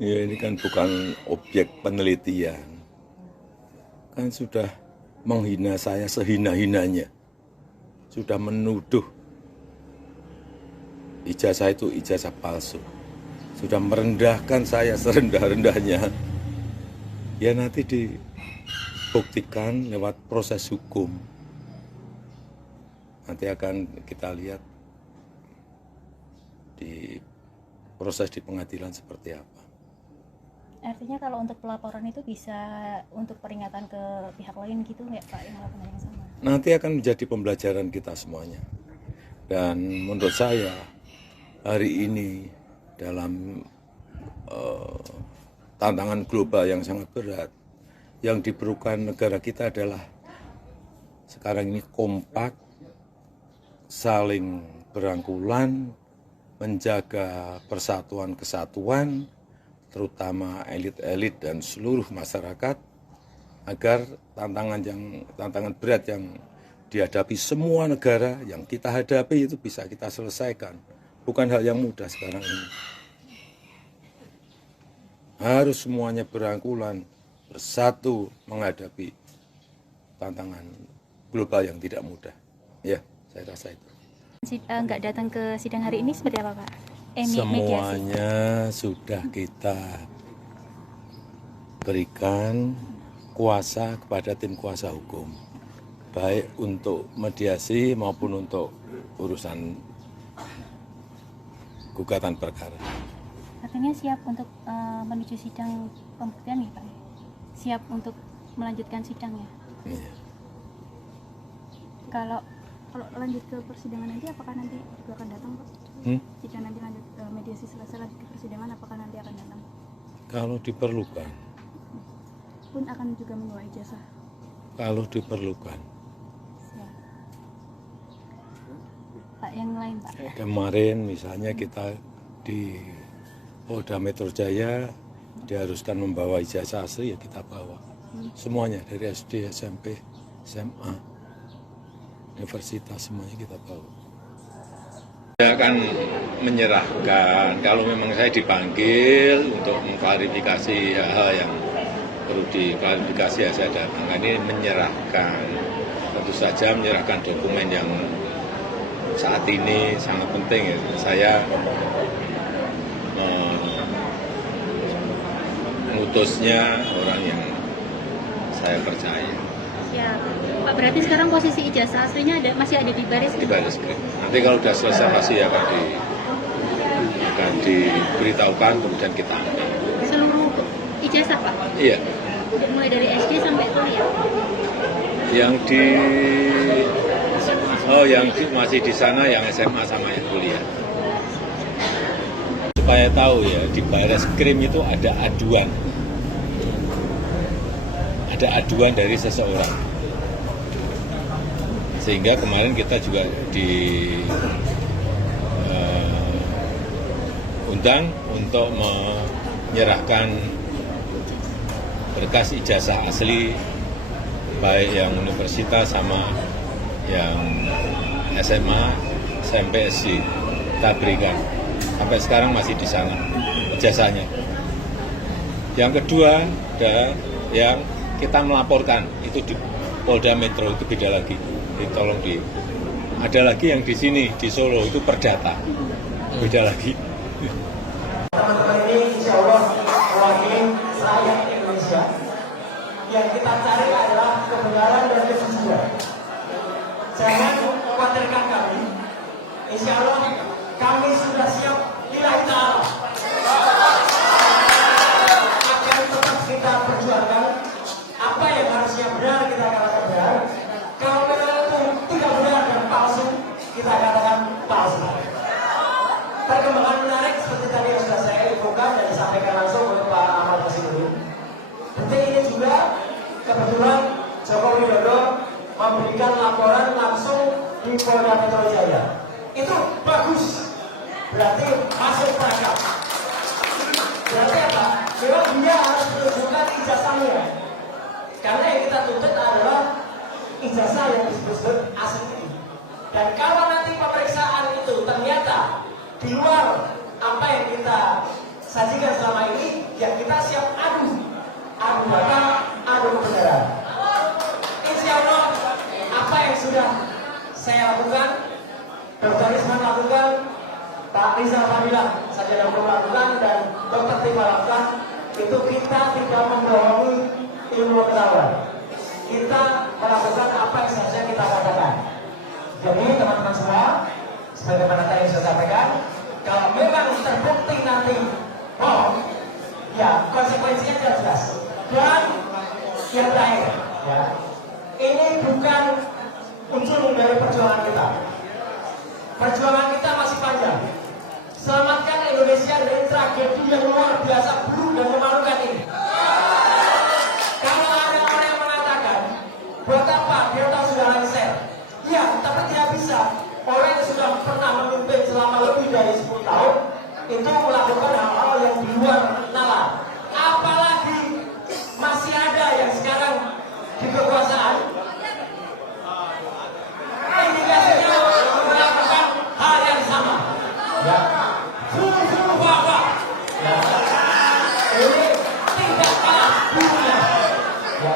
Ya ini kan bukan objek penelitian. Kan sudah menghina saya sehina-hinanya. Sudah menuduh ijazah itu ijazah palsu. Sudah merendahkan saya serendah-rendahnya. Ya nanti dibuktikan lewat proses hukum. Nanti akan kita lihat di proses di pengadilan seperti apa. Artinya kalau untuk pelaporan itu bisa untuk peringatan ke pihak lain gitu nggak Pak yang melakukan yang sama? Nanti akan menjadi pembelajaran kita semuanya. Dan menurut saya hari ini dalam tantangan global yang sangat berat, yang diperlukan negara kita adalah sekarang ini kompak, saling berangkulan, menjaga persatuan kesatuan, terutama elit-elit dan seluruh masyarakat, agar tantangan berat yang dihadapi semua negara yang kita hadapi itu bisa kita selesaikan. Bukan hal yang mudah sekarang ini. Harus semuanya berangkulan, bersatu menghadapi tantangan global yang tidak mudah. Ya, saya rasa itu. Nggak datang ke sidang hari ini seperti apa Pak? Semuanya sudah kita berikan kuasa kepada tim kuasa hukum, baik untuk mediasi maupun untuk urusan gugatan perkara. Artinya siap untuk menuju sidang pembuktian nih Pak? Siap untuk melanjutkan sidangnya? Iya. Kalau lanjut ke persidangan nanti apakah nanti juga akan datang Pak? Jika nanti lanjut mediasi selesai lanjut ke persidangan apakah nanti akan datang? Kalau diperlukan. Pun akan juga membawa ijazah? Kalau diperlukan. Siap. Pak yang lain Pak? Kemarin misalnya kita di Polda Metro Jaya diharuskan membawa ijazah asli, ya kita bawa. Semuanya dari SD, SMP, SMA, universitas semuanya kita bawa. Saya akan menyerahkan, kalau memang saya dipanggil untuk mengklarifikasi hal-hal yang perlu diklarifikasi, ya saya datang. Ini menyerahkan, tentu saja menyerahkan dokumen yang saat ini sangat penting. Saya mengutusnya orang yang saya percaya. Siap. Pak, berarti sekarang posisi ijazah aslinya masih ada di baris? Di baris krim. Nanti kalau sudah selesai pasti akan diberitahukan, kemudian kita ambil. Seluruh ijazah Pak? Iya. Mulai dari SD sampai kuliah? Masih di sana yang SMA sama yang kuliah. Supaya tahu ya, di baris krim itu ada aduan. Ada aduan dari seseorang. Sehingga kemarin kita juga diundang untuk menyerahkan berkas ijazah asli baik yang universitas sama yang SMA, SMP, SD kita berikan. Sampai sekarang masih di sana ijazahnya. Yang kedua ada yang kita melaporkan itu di Polda Metro, itu beda lagi. Ada lagi yang di sini di Solo itu perdata, beda lagi. Teman-teman ini insya Allah mewakili rakyat Indonesia. Yang kita cari adalah kebenaran dan kejujuran. Jangan khawatirkan kami. Insya Allah kami sudah siap lillahi ta'ala. Akan tetap kita perjuangkan apa yang harusnya benar kita katakan benar. Kalau memang itu tidak benar dan palsu, kita katakan palsu. Perkembangan menarik seperti tadi yang sudah saya infokan dan disampaikan langsung oleh Pak Ahmad Basiruddin. Detik ini juga kebetulan Joko Widodo memberikan laporan langsung di Polda Metro Jaya. Itu bagus, berarti masuk perangkap. Berarti apa? Memang dia harus menunjukkan ijazahnya. Karena yang kita tuntut adalah ijazah yang disebut asli. Dan kalau nanti pemeriksaan itu ternyata di luar apa yang kita sajikan selama ini, ya kita siap adu data, adu kebenaran. Insya Allah apa yang sudah saya lakukan, Dr. Risman lakukan, Pak Rizal Fadilah Sarjana Hukum lakukan, dan Dr. Tifa lakukan, itu kita tidak membohongi ilmu pengetahuan. Kita melakukan apa yang seharusnya kita katakan. Jadi teman-teman semua, sebagaimana tadi saya sampaikan, kalau memang terbukti nanti bohong, ya konsekuensinya jelas. Dan yang terakhir, ya, ini bukan ujung dari perjuangan kita. Perjuangan kita masih panjang. Selamatkan Indonesia dari tragedi yang luar biasa buruk dan memalukan ini. Kalau ada orang yang mengatakan, buat apa Delta sudah lengser? Ya, tapi tidak bisa. Orang yang sudah pernah memimpin selama lebih dari 10 tahun itu melakukan hal-hal yang di luar nalar. Apalagi masih ada yang sekarang di kekuasaan, indikasinya melakukan hal yang sama. Ya, bapak. Ya. Ini tidak kalah dunia. Ya.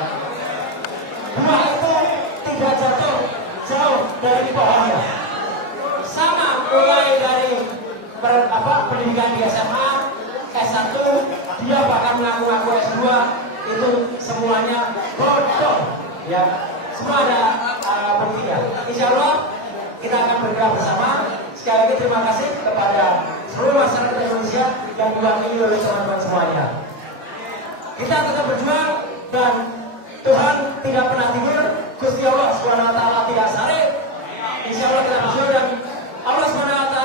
Buah itu tidak jatuh jauh dari pohonnya. Sama mulai dari pendidikan di SMA, S1, dia bahkan mengaku-ngaku S2, itu semuanya bodoh. Ya, semua ada buktinya. Insya Allah kita akan bergerak bersama. Sekali lagi terima kasih kepada seluruh masyarakat Indonesia yang diwakili oleh teman-teman semuanya. Kita tetap berjuang dan Tuhan tidak pernah tidur. Gusti Allah SWT tidak sare. Insya Allah kita berjuang dan Allah SWT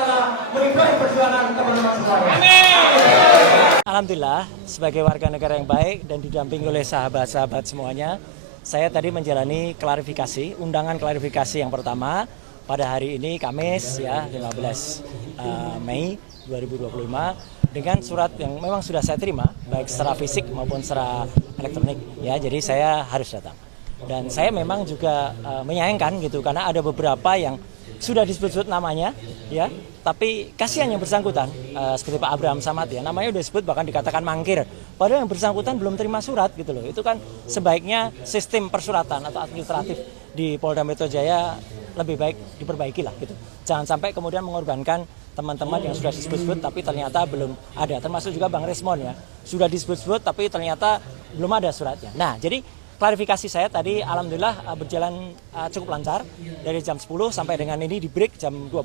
meridhoi perjuangan teman-teman semuanya. Alhamdulillah, sebagai warga negara yang baik dan didampingi oleh sahabat-sahabat semuanya, saya tadi menjalani klarifikasi, undangan klarifikasi yang pertama pada hari ini Kamis ya 15 Mei 2025 dengan surat yang memang sudah saya terima baik secara fisik maupun secara elektronik ya, jadi saya harus datang. Dan saya memang juga menyayangkan gitu karena ada beberapa yang sudah disebut-sebut namanya ya, tapi kasihan yang bersangkutan seperti Pak Abraham Samad ya, namanya udah disebut bahkan dikatakan mangkir, padahal yang bersangkutan belum terima surat gitu loh. Itu kan sebaiknya sistem persuratan atau administratif di Polda Metro Jaya lebih baik diperbaiki lah gitu. Jangan sampai kemudian mengorbankan teman-teman yang sudah disebut-sebut tapi ternyata belum ada, termasuk juga Bang Resmon ya, sudah disebut-sebut tapi ternyata belum ada suratnya. Nah, jadi klarifikasi saya tadi alhamdulillah berjalan cukup lancar dari jam 10 sampai dengan ini di break jam 12.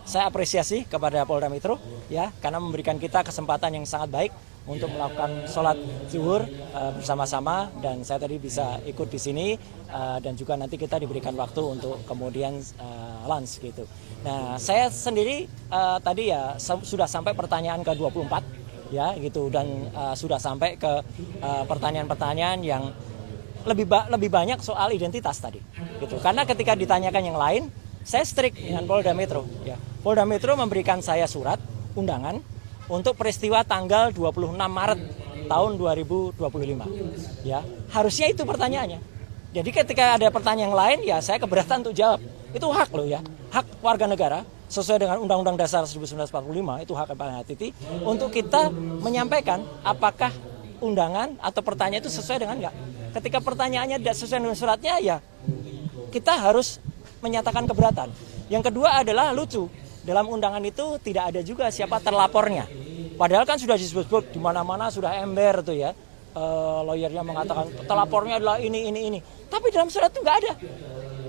Saya apresiasi kepada Polda Metro ya karena memberikan kita kesempatan yang sangat baik untuk melakukan sholat zuhur bersama-sama, dan saya tadi bisa ikut di sini dan juga nanti kita diberikan waktu untuk kemudian lunch gitu. Nah, saya sendiri tadi ya sudah sampai pertanyaan ke-24 ya gitu, dan sudah sampai ke pertanyaan-pertanyaan yang lebih banyak soal identitas tadi gitu. Karena ketika ditanyakan yang lain, saya strict dengan Polda Metro ya. Polda Metro memberikan saya surat undangan untuk peristiwa tanggal 26 Maret tahun 2025 ya. Harusnya itu pertanyaannya. Jadi ketika ada pertanyaan yang lain ya saya keberatan untuk jawab. Itu hak loh ya. Hak warga negara sesuai dengan Undang-Undang Dasar 1945, itu hak yang paling hati untuk kita menyampaikan apakah undangan atau pertanyaan itu sesuai dengan enggak. Ketika pertanyaannya tidak sesuai dengan suratnya ya kita harus menyatakan keberatan. Yang kedua adalah lucu, dalam undangan itu tidak ada juga siapa terlapornya. Padahal kan sudah disebut-sebut di mana-mana sudah ember tuh ya. Lawyernya mengatakan terlapornya adalah ini. Tapi dalam surat itu nggak ada.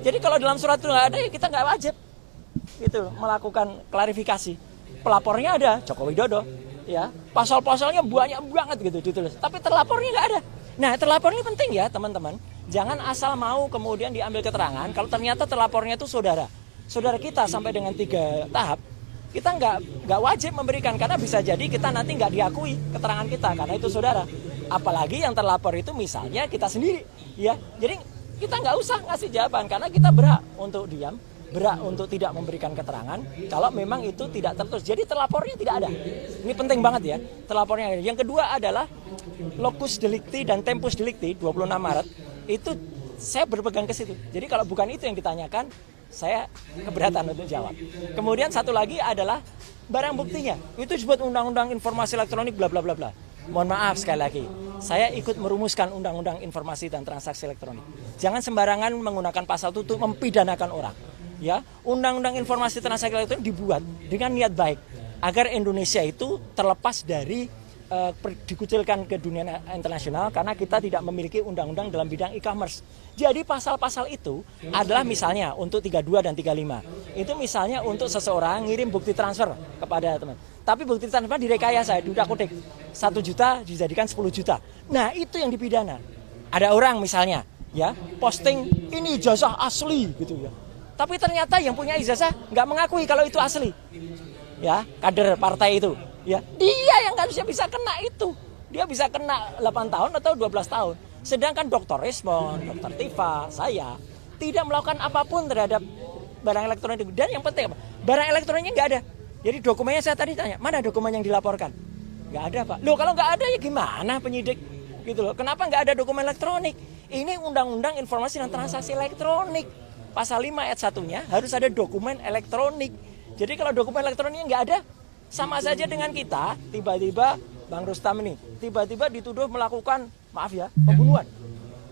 Jadi kalau dalam surat itu nggak ada ya kita nggak wajib gitu melakukan klarifikasi. Pelapornya ada Joko Widodo ya. Pasal-pasalnya banyak banget gitu ditulis. Tapi terlapornya nggak ada. Nah, terlapor ini penting ya teman-teman. Jangan asal mau kemudian diambil keterangan kalau ternyata terlapornya itu saudara kita sampai dengan 3 tahap. Kita nggak wajib memberikan karena bisa jadi kita nanti nggak diakui keterangan kita karena itu saudara. Apalagi yang terlapor itu misalnya kita sendiri ya. Jadi kita nggak usah ngasih jawaban karena kita berhak untuk diam, berhak untuk tidak memberikan keterangan kalau memang itu tidak tertulis. Jadi terlapornya tidak ada. Ini penting banget ya, terlapornya. Yang kedua adalah locus delicti dan tempus delicti 26 Maret itu saya berpegang ke situ. Jadi kalau bukan itu yang ditanyakan, Saya keberatan untuk jawab. Kemudian satu lagi adalah barang buktinya. Itu disebut undang-undang informasi elektronik bla bla bla bla. Mohon maaf sekali lagi, saya ikut merumuskan undang-undang informasi dan transaksi elektronik. Jangan sembarangan menggunakan pasal itu untuk mempidanakan orang. Ya, undang-undang informasi transaksi elektronik dibuat dengan niat baik agar Indonesia itu terlepas dari dikucilkan ke dunia internasional karena kita tidak memiliki undang-undang dalam bidang e-commerce. Jadi pasal-pasal itu adalah misalnya untuk 32 dan 35. Itu misalnya untuk seseorang ngirim bukti transfer kepada teman. Tapi bukti transfer direkayasa, diutak-utik. 1 juta dijadikan 10 juta. Nah, itu yang dipidana. Ada orang misalnya ya posting ini ijazah asli gitu ya. Tapi ternyata yang punya ijazah nggak mengakui kalau itu asli. Ya, kader partai itu. Ya, dia yang harusnya bisa kena itu. Dia bisa kena 8 tahun atau 12 tahun. Sedangkan Dr. Resmond, Dr. Tifa, saya tidak melakukan apapun terhadap barang elektronik. Dan yang penting apa? Barang elektroniknya nggak ada. Jadi dokumennya saya tadi tanya, mana dokumen yang dilaporkan? Nggak ada, Pak. Loh, kalau nggak ada ya gimana penyidik? Gitu loh. Kenapa nggak ada dokumen elektronik? Ini Undang-Undang Informasi dan Transaksi Elektronik. Pasal 5 ayat 1-nya harus ada dokumen elektronik. Jadi kalau dokumen elektroniknya nggak ada, sama saja dengan kita, tiba-tiba Bang Rustam ini, tiba-tiba dituduh melakukan, maaf ya, pembunuhan.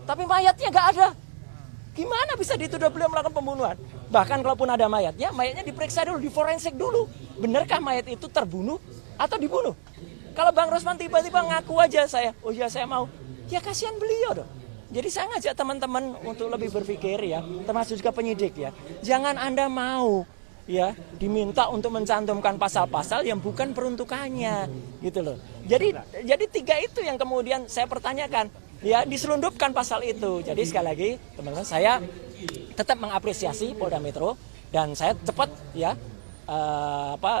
Tapi mayatnya nggak ada. Gimana bisa dituduh beliau melakukan pembunuhan? Bahkan kalaupun ada mayatnya diperiksa dulu, diforensik dulu. Benarkah mayat itu terbunuh atau dibunuh? Kalau Bang Rusman tiba-tiba ngaku aja saya, oh ya saya mau, ya kasihan beliau dong. Jadi saya ngajak teman-teman untuk lebih berpikir ya, termasuk juga penyidik ya. Jangan Anda mau ya diminta untuk mencantumkan pasal-pasal yang bukan peruntukannya gitu loh. Jadi 3 itu yang kemudian saya pertanyakan ya, diselundupkan pasal itu. Jadi sekali lagi teman-teman, saya tetap mengapresiasi Polda Metro dan saya cepat ya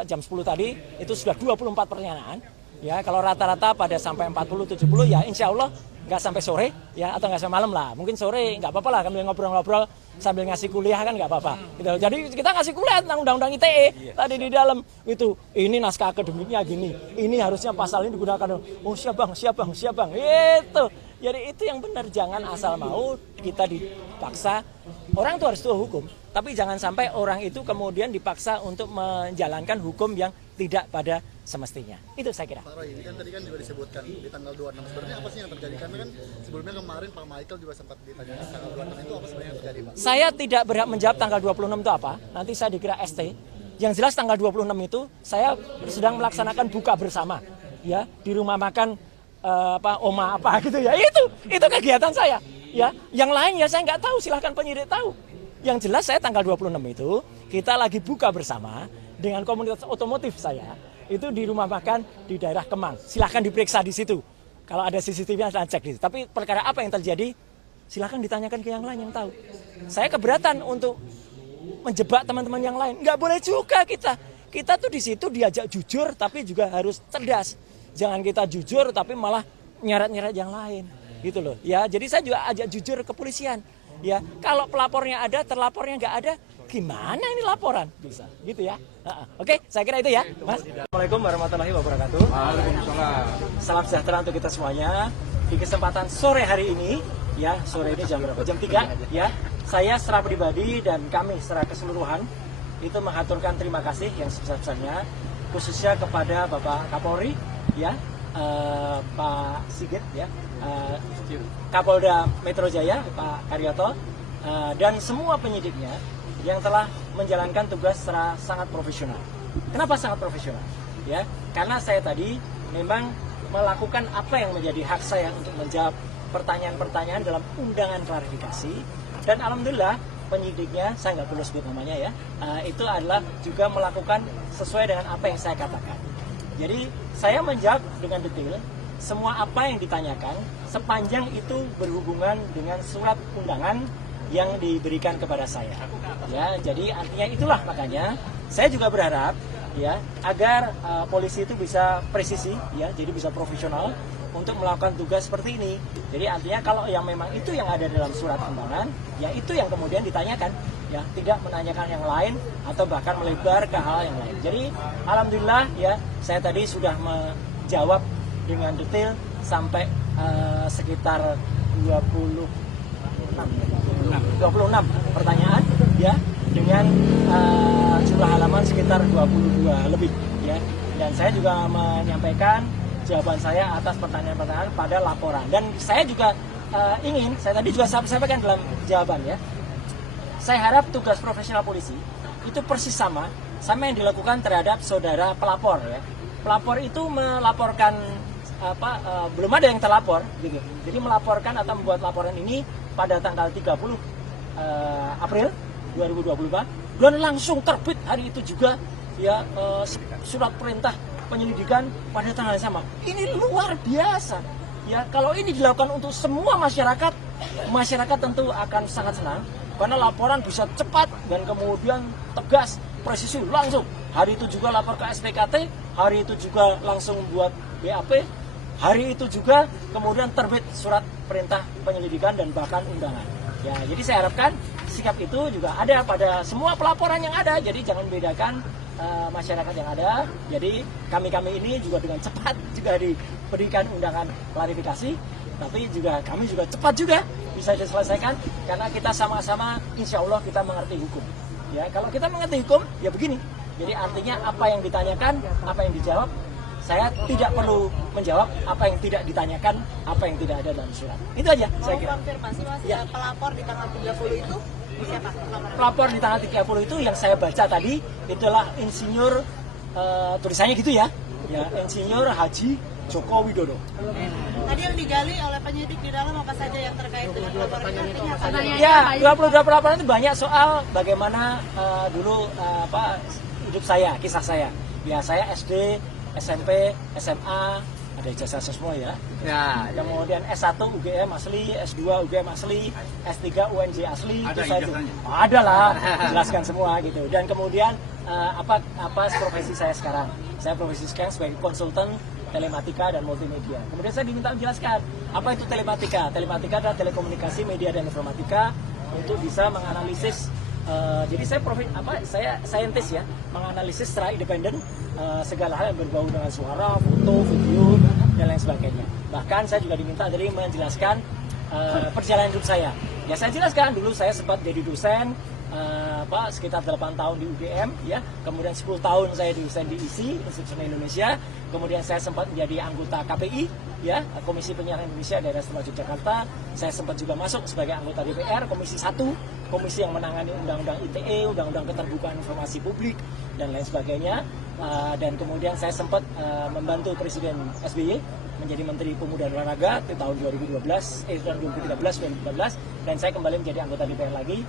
jam 10 tadi itu sudah 24 pertanyaan ya. Kalau rata-rata pada sampai 40-70 ya insya Allah nggak sampai sore ya, atau nggak sampai malam lah. Mungkin sore nggak apa-apa lah, kami ngobrol-ngobrol sambil ngasih kuliah kan nggak apa-apa. Gitu. Jadi kita ngasih kuliah tentang undang-undang ITE tadi di dalam itu. Ini naskah akademiknya gini. Ini harusnya pasal ini digunakan. Oh siap bang. Itu. Jadi itu yang benar. Jangan asal mau kita dipaksa. Orang itu harus tahu hukum. Tapi jangan sampai orang itu kemudian dipaksa untuk menjalankan hukum yang tidak pada semestinya. Itu saya kira. Pak Roy, ini kan tadi kan juga disebutkan di tanggal 26. Sebenarnya apa sih yang terjadi? Karena kan sebelumnya kemarin Pak Michael juga sempat ditanyakan tanggal 26 itu apa sebenarnya yang terjadi, Pak? Saya tidak berhak menjawab tanggal 26 itu apa. Nanti saya dikira ST. Yang jelas tanggal 26 itu saya sedang melaksanakan buka bersama ya di rumah makan Oma apa gitu ya. Itu kegiatan saya. Ya, yang lain ya saya nggak tahu, silahkan penyidik tahu. Yang jelas saya tanggal 26 itu kita lagi buka bersama dengan komunitas otomotif saya. Itu di rumah makan di daerah Kemang. Silahkan diperiksa di situ. Kalau ada CCTV saya cek di situ. Tapi perkara apa yang terjadi, silahkan ditanyakan ke yang lain yang tahu. Saya keberatan untuk menjebak teman-teman yang lain. Nggak boleh juga kita. Kita tuh di situ diajak jujur tapi juga harus cerdas. Jangan kita jujur tapi malah nyeret-nyeret yang lain. Gitu loh. Ya, jadi saya juga ajak jujur ke kepolisian. Ya, kalau pelapornya ada, terlapornya nggak ada, gimana ini laporan? Bisa, gitu ya. Oke, saya kira itu ya, Mas. Assalamualaikum warahmatullahi wabarakatuh. Waalaikumsalam. Salam sejahtera untuk kita semuanya. Di kesempatan sore hari ini, ya, sore ini jam berapa? Jam 3, ya. Saya secara pribadi dan kami secara keseluruhan itu mengaturkan terima kasih yang sebesar-besarnya, khususnya kepada Bapak Kapolri, ya, Pak Sigit, ya. Kapolda Metro Jaya, Pak Karyoto, dan semua penyidiknya yang telah menjalankan tugas secara sangat profesional. Kenapa sangat profesional? Ya, karena saya tadi memang melakukan apa yang menjadi hak saya untuk menjawab pertanyaan-pertanyaan dalam undangan klarifikasi, dan alhamdulillah penyidiknya, saya nggak perlu sebut namanya ya, itu adalah juga melakukan sesuai dengan apa yang saya katakan. Jadi saya menjawab dengan detail semua apa yang ditanyakan sepanjang itu berhubungan dengan surat undangan yang diberikan kepada saya. Ya, jadi artinya itulah makanya saya juga berharap ya agar polisi itu bisa presisi ya, jadi bisa profesional untuk melakukan tugas seperti ini. Jadi artinya kalau yang memang itu yang ada dalam surat undangan, ya itu yang kemudian ditanyakan, ya tidak menanyakan yang lain atau bahkan melebar ke hal yang lain. Jadi alhamdulillah ya saya tadi sudah menjawab dengan detail sampai sekitar 26 pertanyaan ya dengan jumlah halaman sekitar 22 lebih ya. Dan saya juga menyampaikan jawaban saya atas pertanyaan-pertanyaan pada laporan. Dan saya juga saya tadi juga sampaikan dalam jawaban ya. Saya harap tugas profesional polisi itu persis sama yang dilakukan terhadap saudara pelapor ya. Pelapor itu melaporkan belum ada yang terlapor gitu. Jadi melaporkan atau membuat laporan ini pada tanggal 30 April 2024 dan langsung terbit hari itu juga ya surat perintah penyelidikan pada tanggal yang sama. Ini luar biasa. Ya, kalau ini dilakukan untuk semua masyarakat tentu akan sangat senang karena laporan bisa cepat dan kemudian tegas, presisi langsung. Hari itu juga lapor ke SPKT, hari itu juga langsung buat BAP, hari itu juga kemudian terbit surat perintah penyelidikan dan bahkan undangan. Ya, jadi saya harapkan sikap itu juga ada pada semua pelaporan yang ada. Jadi jangan membedakan masyarakat yang ada. Jadi kami ini juga dengan cepat juga diberikan undangan klarifikasi, tapi juga kami juga cepat juga bisa diselesaikan karena kita sama-sama insya Allah kita mengerti hukum. Ya, kalau kita mengerti hukum ya begini. Jadi artinya apa yang ditanyakan, apa yang dijawab, saya tidak perlu menjawab apa yang tidak ditanyakan, apa yang tidak ada dalam surat. Itu aja saya kira. Konfirmasi Mas, ya. Pelapor di tanggal 30 itu siapa? Pelapor di tanggal 30 itu yang saya baca tadi itulah insinyur tulisannya gitu ya. Ya, Insinyur Haji Joko Widodo. Tadi yang digali oleh penyidik di dalam apa saja yang terkait dengan laporan itu? Ya, 22 pelaporan itu banyak soal bagaimana dulu hidup saya, kisah saya. Ya, saya SD, SMP, SMA, ada ijazah semua ya. Ya, kemudian S1 UGM asli, S2 UGM asli, S3 UNJ asli. Ada itu ijazahnya? Ada lah, jelaskan semua gitu. Dan kemudian apa profesi saya sekarang? Saya profesi sekarang sebagai konsultan telematika dan multimedia. Kemudian saya diminta menjelaskan apa itu telematika. Telematika adalah telekomunikasi, media dan informatika untuk bisa menganalisis. Jadi saya saintis ya, menganalisis secara independen segala hal yang berbau dengan suara, foto, video dan lain sebagainya. Bahkan saya juga diminta dari menjelaskan perjalanan hidup saya. Ya saya jelaskan dulu saya sempat jadi dosen sekitar 8 tahun di UGM ya. Kemudian 10 tahun saya dosen di ISI, Institut Seni Indonesia. Kemudian saya sempat menjadi anggota KPI ya, Komisi Penyiaran Indonesia Daerah Istimewa Yogyakarta. Saya sempat juga masuk sebagai anggota DPR Komisi 1, komisi yang menangani undang-undang ITE, undang-undang keterbukaan informasi publik dan lain sebagainya. Dan kemudian saya sempat membantu Presiden SBY menjadi Menteri Pemuda dan Olahraga di tahun 2013 dan saya kembali menjadi anggota DPR lagi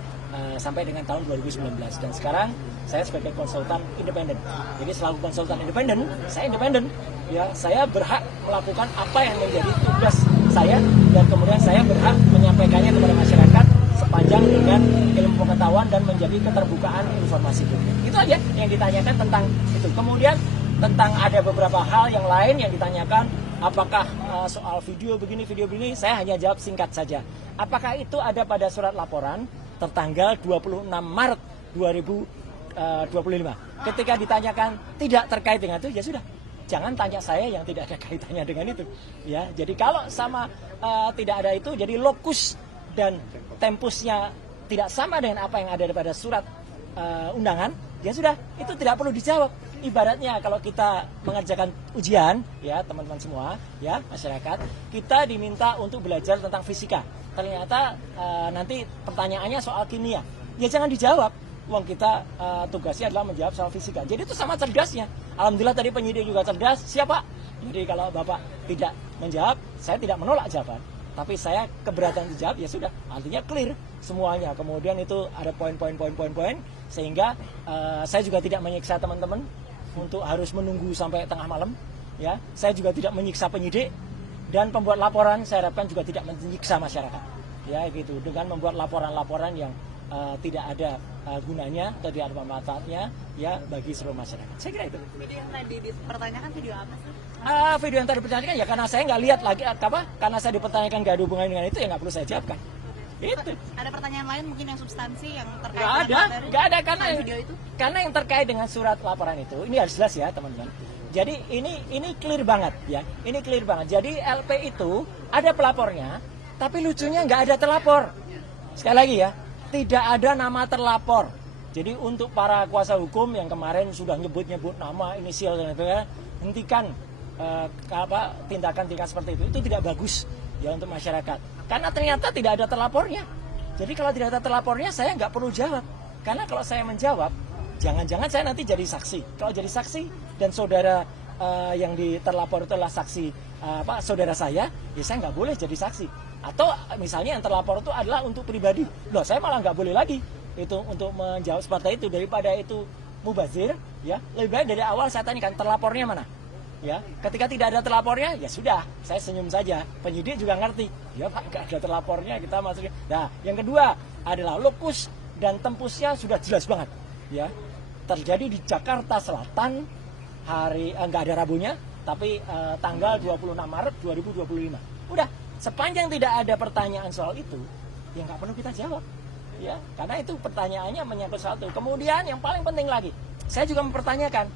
sampai dengan tahun 2019 dan sekarang saya sebagai konsultan independen. Jadi selaku konsultan independen, saya independen ya, saya berhak melakukan apa yang menjadi tugas saya dan kemudian saya berhak menyampaikannya kepada masyarakat sepanjang dengan ilmu pengetahuan dan menjadi keterbukaan informasi publik. Itu aja yang ditanyakan tentang itu. Kemudian tentang ada beberapa hal yang lain yang ditanyakan, apakah soal video begini, saya hanya jawab singkat saja. Apakah itu ada pada surat laporan tertanggal 26 Maret 2025. Ketika ditanyakan tidak terkait dengan itu, ya sudah. Jangan tanya saya yang tidak ada kaitannya dengan itu. Ya, jadi kalau sama tidak ada itu, jadi lokus dan tempusnya tidak sama dengan apa yang ada pada surat undangan, ya sudah, itu tidak perlu dijawab. Ibaratnya kalau kita mengerjakan ujian, ya teman-teman semua, ya masyarakat, kita diminta untuk belajar tentang fisika. Ternyata nanti pertanyaannya soal kimia, ya jangan dijawab. Uang kita tugasnya adalah menjawab soal fisika. Jadi itu sama cerdasnya. Alhamdulillah tadi penyidik juga cerdas. Siapa? Jadi kalau Bapak tidak menjawab, saya tidak menolak jawaban. Tapi saya keberatan dijawab, ya sudah. Artinya clear semuanya. Kemudian itu ada poin-poin sehingga saya juga tidak menyiksa teman-teman untuk harus menunggu sampai tengah malam. Ya, saya juga tidak menyiksa penyidik dan pembuat laporan. Saya harapkan juga tidak menyiksa masyarakat. Ya, gitu. Dengan membuat laporan-laporan yang tidak ada gunanya atau tidak ada manfaatnya ya bagi seluruh masyarakat. Saya kira itu. Video yang tadi dipertanyakan video apa sih? Video yang tadi dipertanyakan ya karena saya nggak lihat lagi karena saya dipertanyakan nggak ada hubungannya dengan itu ya nggak perlu saya jawabkan. Itu. Ada pertanyaan lain mungkin yang substansi yang terkait nggak ada karena video itu? Karena yang terkait dengan surat laporan itu ini harus jelas ya teman-teman. Jadi ini clear banget ya. Ini clear banget. Jadi LP itu ada pelapornya, tapi lucunya nggak ada terlapor. Sekali lagi ya, tidak ada nama terlapor. Jadi untuk para kuasa hukum yang kemarin sudah nyebut-nyebut nama, inisial dan sebagainya, hentikan tindakan-tindakan seperti itu tidak bagus ya untuk masyarakat. Karena ternyata tidak ada terlapornya. Jadi kalau tidak ada terlapornya, saya nggak perlu jawab. Karena kalau saya menjawab, jangan-jangan saya nanti jadi saksi. Kalau jadi saksi dan saudara yang terlapor itu adalah saksi saudara saya, ya saya nggak boleh jadi saksi. Atau misalnya yang terlapor itu adalah untuk pribadi, loh saya malah nggak boleh lagi itu untuk menjawab seperti itu. Daripada itu mubazir, ya lebih baik dari awal saya tanyakan terlapornya mana. Ya, ketika tidak ada terlapornya, ya sudah, saya senyum saja. Penyidik juga ngerti, ya Pak, nggak ada terlapornya, kita masukin. Nah, yang kedua adalah lokus dan tempusnya sudah jelas banget. Ya, terjadi di Jakarta Selatan, nggak ada Rabunya, tapi tanggal 26 Maret 2025. Udah, sepanjang tidak ada pertanyaan soal itu, ya nggak perlu kita jawab. Ya, karena itu pertanyaannya menyangkut soal itu. Kemudian yang paling penting lagi, saya juga mempertanyakan,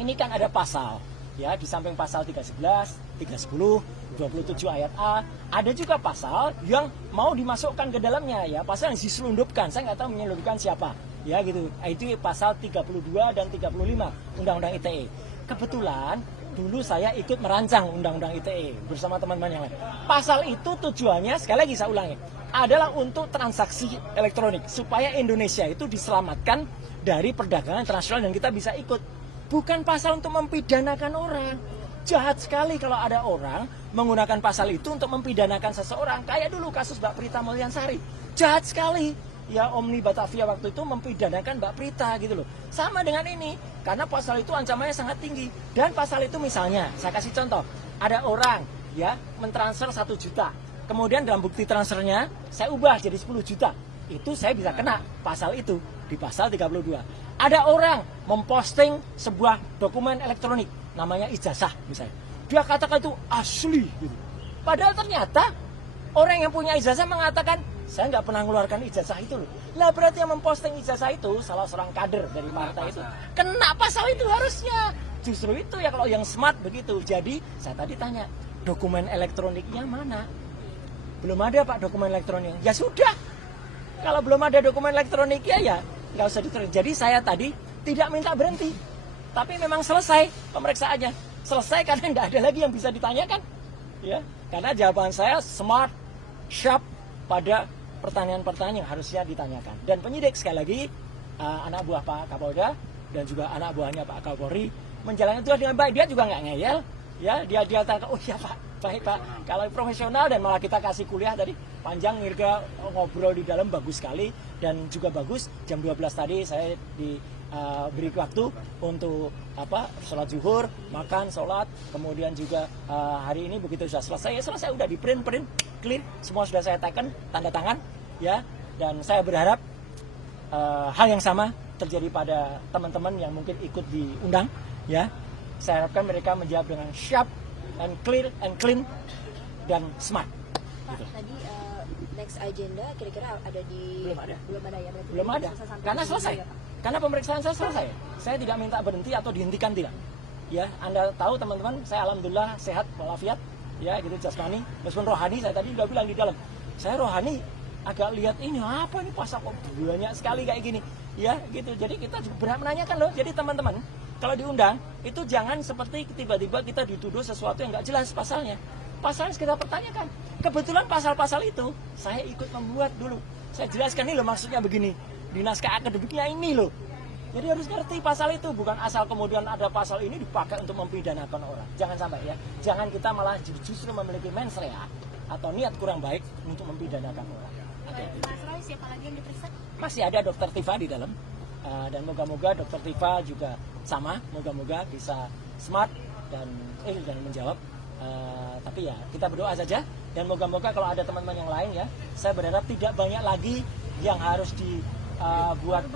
ini kan ada pasal. Ya, di samping pasal 311, 310, 27 ayat A, ada juga pasal yang mau dimasukkan ke dalamnya, ya, pasal yang diselundupkan. Saya nggak tahu menyelundupkan siapa, ya gitu. Itu pasal 32 dan 35 Undang-Undang ITE. Kebetulan dulu saya ikut merancang Undang-Undang ITE bersama teman-teman yang lain. Pasal itu tujuannya, sekali lagi saya ulangi, adalah untuk transaksi elektronik supaya Indonesia itu diselamatkan dari perdagangan internasional dan kita bisa ikut. Bukan pasal untuk mempidanakan orang. Jahat sekali kalau ada orang menggunakan pasal itu untuk mempidanakan seseorang. Kayak dulu kasus Mbak Prita Mulyansari. Jahat sekali. Ya, Omni Batavia waktu itu mempidanakan Mbak Prita gitu loh. Sama dengan ini. Karena pasal itu ancamannya sangat tinggi. Dan pasal itu misalnya, saya kasih contoh. Ada orang ya mentransfer 1 juta. Kemudian dalam bukti transfernya, saya ubah jadi 10 juta. Itu saya bisa kena pasal itu di pasal 32. Ada orang memposting sebuah dokumen elektronik, namanya ijazah misalnya. Dia katakan itu asli gitu. Padahal ternyata orang yang punya ijazah mengatakan, saya nggak pernah mengeluarkan ijazah itu loh. Lah berarti yang memposting ijazah itu salah seorang kader dari partai itu. Kena pasal itu harusnya. Justru itu ya kalau yang smart begitu. Jadi saya tadi tanya, dokumen elektroniknya mana? Belum ada Pak dokumen elektronik. Ya sudah. Kalau belum ada dokumen elektroniknya ya nggak usah diterima. Jadi saya tadi tidak minta berhenti, tapi memang selesai pemeriksaannya. Selesai karena nggak ada lagi yang bisa ditanyakan, ya. Karena jawaban saya smart, sharp pada pertanyaan-pertanyaan yang harusnya ditanyakan. Dan penyidik sekali lagi anak buah Pak Kapolda dan juga anak buahnya Pak Kapolri menjalankan itu dengan baik. Dia juga nggak ngeyel, ya. Dia tanya, oh iya Pak, baik Pak. Kalau profesional dan malah kita kasih kuliah tadi panjang, Mirga ngobrol di dalam bagus sekali. Dan juga bagus, jam 12 tadi saya diberi waktu untuk sholat zuhur, makan, sholat, kemudian juga hari ini begitu sudah selesai, ya selesai, udah di print, clear, semua sudah saya teken, tanda tangan, ya. Dan saya berharap hal yang sama terjadi pada teman-teman yang mungkin ikut diundang, ya. Saya harapkan mereka menjawab dengan sharp, and clear, and clean, dan smart. Pak, gitu. Tadi next agenda kira-kira ada di belum ada ya berarti belum ada karena selesai ya, karena pemeriksaan saya selesai. Saya tidak minta berhenti atau dihentikan, tidak, ya. Anda tahu teman-teman, saya alhamdulillah sehat walafiat, ya gitu, jasmani, meskipun rohani saya tadi juga bilang di dalam, saya rohani agak lihat ini apa nih pasal kok banyak sekali kayak gini, ya gitu. Jadi kita juga berhak menanyakan loh. Jadi teman-teman kalau diundang itu jangan seperti tiba-tiba kita dituduh sesuatu yang nggak jelas pasalnya. Pasalnya kita pertanyakan. Kebetulan pasal-pasal itu saya ikut membuat dulu. Saya jelaskan ini loh maksudnya begini. Di naskah akademiknya ini loh. Jadi harus ngerti pasal itu. Bukan asal kemudian ada pasal ini dipakai untuk mempidanakan orang. Jangan sampai ya. Jangan kita malah justru memiliki mens rea atau niat kurang baik untuk mempidanakan orang. Okay. Mas Roy, siapa lagi yang diperiksa? Masih ada Dokter Tifa di dalam. Dan moga-moga Dokter Tifa juga sama. Moga-moga bisa smart dan menjawab. Tapi ya kita berdoa saja dan moga-moga kalau ada teman-teman yang lain ya, saya berharap tidak banyak lagi yang harus dibuat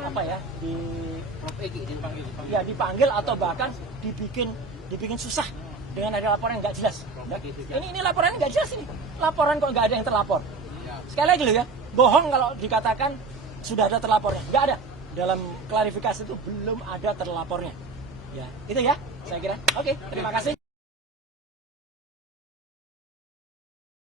dipanggil atau bahkan dibikin susah dengan ada laporan yang nggak jelas. Ini laporan nggak jelas ini. Laporan kok nggak ada yang terlapor. Sekali lagi loh ya, bohong kalau dikatakan sudah ada terlapornya. Nggak ada. Dalam klarifikasi itu belum ada terlapornya. Ya, itu ya saya kira. Oke, terima kasih.